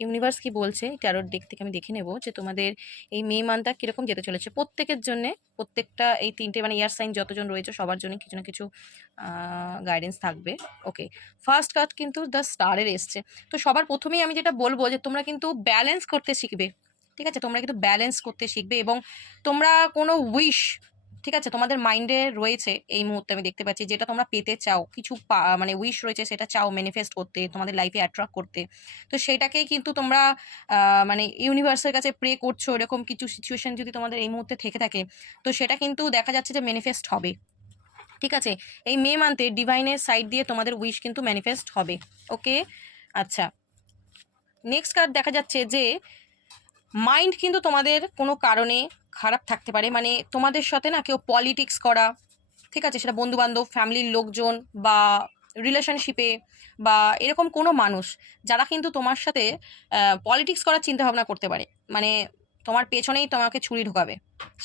Universe কি বলছে tarot দিক থেকে আমি দেখে নেব যে তোমাদের এই মে মান্থটা কিরকম যেতে চলেছে প্রত্যেকের জন্য। প্রত্যেকটা এই তিনটে মানে ইয়ার সাইন যতজন রয়েছে সবার জন্য কিছু না কিছু গাইডেন্স থাকবে। ওকে, ফার্স্ট কার্ড কিন্তু দ্য স্টারের এসছে। তো সবার প্রথমেই আমি যেটা বলবো যে তোমরা কিন্তু ব্যালেন্স করতে শিখবে। ঠিক আছে, তোমরা কিন্তু ব্যালেন্স করতে শিখবে এবং তোমরা কোনো উইশ, ঠিক আছে, তোমাদের মাইন্ডে রয়েছে এই মুহূর্তে আমি দেখতে পাচ্ছি যেটা তোমরা পেতে চাও, কিছু মানে উইশ রয়েছে সেটা চাও ম্যানিফেস্ট করতে, তোমাদের লাইফে অ্যাট্রাক্ট করতে। তো সেটাকেই কিন্তু তোমরা মানে ইউনিভার্সের কাছে প্রে করছো। এরকম কিছু সিচুয়েশন যদি তোমাদের এই মুহূর্তে থেকে থাকে তো সেটা কিন্তু দেখা যাচ্ছে যে ম্যানিফেস্ট হবে। ঠিক আছে, এই মে মান্থে ডিভাইনের সাইড দিয়ে তোমাদের উইশ কিন্তু ম্যানিফেস্ট হবে। ওকে, আচ্ছা, নেক্সট কার্ড দেখা যাচ্ছে যে মাইন্ড কিন্তু তোমাদের কোনো কারণে খারাপ থাকতে পারে, মানে তোমাদের সাথে না কেউ পলিটিক্স করা, ঠিক আছে, সেটা বন্ধু বান্ধব, ফ্যামিলির লোকজন বা রিলেশনশিপে বা এরকম কোনো মানুষ যারা কিন্তু তোমার সাথে পলিটিক্স করার চিন্তা ভাবনা করতে পারে। মানে তোমার পেছনেই তোমাকে ছুরি ঢোকাবে,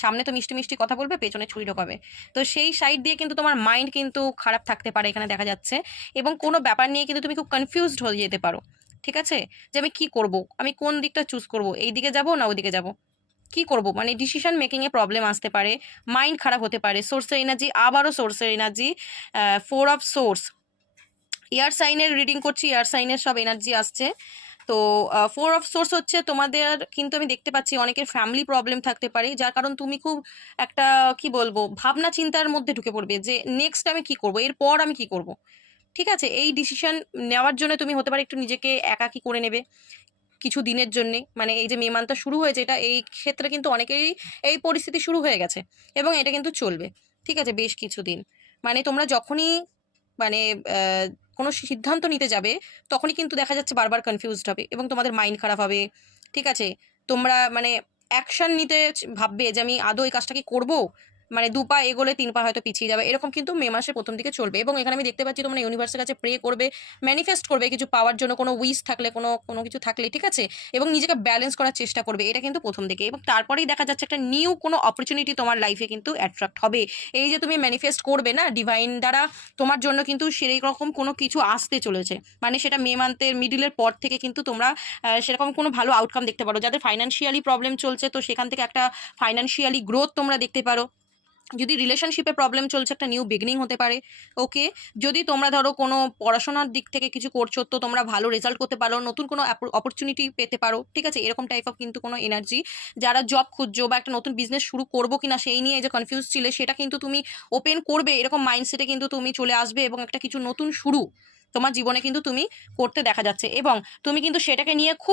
সামনে তো মিষ্টি মিষ্টি কথা বলবে, পেছনে ছুরি ঢোকাবে। তো সেই সাইড দিয়ে কিন্তু তোমার মাইন্ড কিন্তু খারাপ থাকতে পারে এখানে দেখা যাচ্ছে। এবং কোনো ব্যাপার নিয়ে কিন্তু তুমি খুব কনফিউজড হয়ে যেতে পারো। ঠিক আছে, যে আমি কি করব, আমি কোন দিকটা চুজ করব, এই দিকে যাব না ওই দিকে যাব, কি করব, মানে ডিসিশন মেকিংয়ে প্রবলেম আসতে পারে, মাইন্ড খারাপ হতে পারে। সোর্সের এনার্জি, আবারও সোর্সের এনার্জি, 4 অফ সোর্স, এয়ার সাইনের রিডিং করছি, এয়ার সাইনের সব এনার্জি আসছে। তো 4 অফ সোর্স হচ্ছে তোমাদের কিন্তু আমি দেখতে পাচ্ছি অনেকের ফ্যামিলি প্রবলেম থাকতে পারে, যার কারণ তুমি খুব একটা কি বলবো ভাবনা চিন্তার মধ্যে ঢুকে পড়বে যে নেক্সট আমি কি করব, এরপর আমি কি করব। ঠিক আছে, এই ডিসিশন নেওয়ার জন্য তুমি হতে পারে একটু নিজেকে একাকী করে নেবে কিছু দিনের জন্যে। মানে এই যে মে মান্থটা শুরু হয়েছে, এটা এই ক্ষেত্রে কিন্তু অনেকেরই এই পরিস্থিতি শুরু হয়ে গেছে এবং এটা কিন্তু চলবে। ঠিক আছে, বেশ কিছুদিন। মানে তোমরা যখনই মানে কোনো সিদ্ধান্ত নিতে যাবে তখনই কিন্তু দেখা যাচ্ছে বারবার কনফিউজড হবে এবং তোমাদের মাইন্ড খারাপ হবে। ঠিক আছে, তোমরা মানে অ্যাকশন নিতে ভাববে যে আমি আদৌ এই কাজটা কি করবো, মানে 2 পা এগোলে 3 পা হয়তো পিছিয়ে যাবে, এরকম কিন্তু মে মাসের প্রথম দিকে চলবে। এবং এখানে আমি দেখতে পাচ্ছি তোমরা ইউনিভার্সের কাছে প্রে করবে, ম্যানিফেস্ট করবে কিছু পাওয়ার জন্য, কোনো উইশ থাকলে, কোনো কোনো কিছু থাকলে, ঠিক আছে, এবং নিজেকে ব্যালেন্স করার চেষ্টা করবে, এটা কিন্তু প্রথম দিকে। এবং তারপরেই দেখা যাচ্ছে একটা নিউ কোনো অপরচুনিটি তোমার লাইফে কিন্তু অ্যাট্রাক্ট হবে। এই যে তুমি ম্যানিফেস্ট করবে না ডিভাইন দ্বারা, তোমার জন্য কিন্তু সেই রকম কোনো কিছু আসতে চলেছে। মানে সেটা মে মান্থের মিডিলের পর থেকে কিন্তু তোমরা সেরকম কোনো ভালো আউটকাম দেখতে পারো। যাদের ফাইন্যান্সিয়ালি প্রবলেম চলছে তো সেখান থেকে একটা ফাইন্যান্সিয়ালি গ্রোথ তোমরা দেখতে পারো। যদি রিলেশনশিপে প্রবলেম চলছে একটা নিউ বিগিনিং হতে পারে। ওকে, যদি তোমরা ধরো কোনো পড়াশোনার দিক থেকে কিছু করছো তো তোমরা ভালো রেজাল্ট করতে পারো, নতুন কোনো অপরচুনিটি পেতে পারো। ঠিক আছে, এরকম টাইপ অফ কিন্তু কোনো এনার্জি। যারা জব খুঁজছো বা একটা নতুন বিজনেস শুরু করবো কিনা সেই নিয়ে এই যে কনফিউজ ছিলে, সেটা কিন্তু তুমি ওপেন করবে, এরকম মাইন্ডসেটে কিন্তু তুমি চলে আসবে এবং একটা কিছু নতুন শুরু তোমার জীবনে কিন্তু তুমি করতে দেখা যাচ্ছে। এবং তুমি কিন্তু সেটাকে নিয়ে খুব